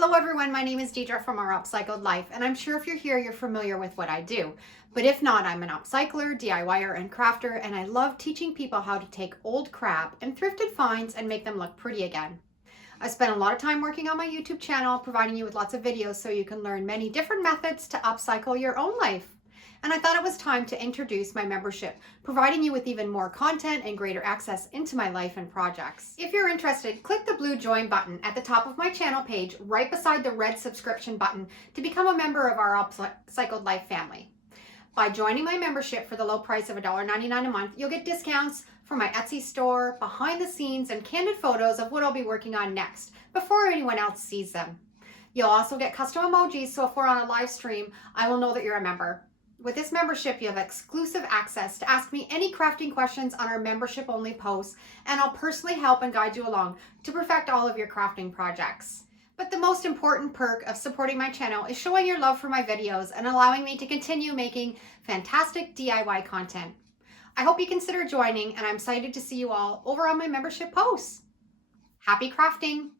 Hello everyone, my name is Deidre from Our Upcycled Life, and I'm sure if you're here, you're familiar with what I do. But if not, I'm an upcycler, DIYer, and crafter, and I love teaching people how to take old crap and thrifted finds and make them look pretty again. I spent a lot of time working on my YouTube channel, providing you with lots of videos so you can learn many different methods to upcycle your own life. And I thought it was time to introduce my membership, providing you with even more content and greater access into my life and projects. If you're interested, click the blue join button at the top of my channel page, right beside the red subscription button, to become a member of our Upcycled Life family. By joining my membership for the low price of $1.99 a month, you'll get discounts for my Etsy store, behind the scenes, and candid photos of what I'll be working on next before anyone else sees them. You'll also get custom emojis, so if we're on a live stream, I will know that you're a member. With this membership, you have exclusive access to ask me any crafting questions on our membership-only posts, and I'll personally help and guide you along to perfect all of your crafting projects. But the most important perk of supporting my channel is showing your love for my videos and allowing me to continue making fantastic DIY content. I hope you consider joining, and I'm excited to see you all over on my membership posts. Happy crafting!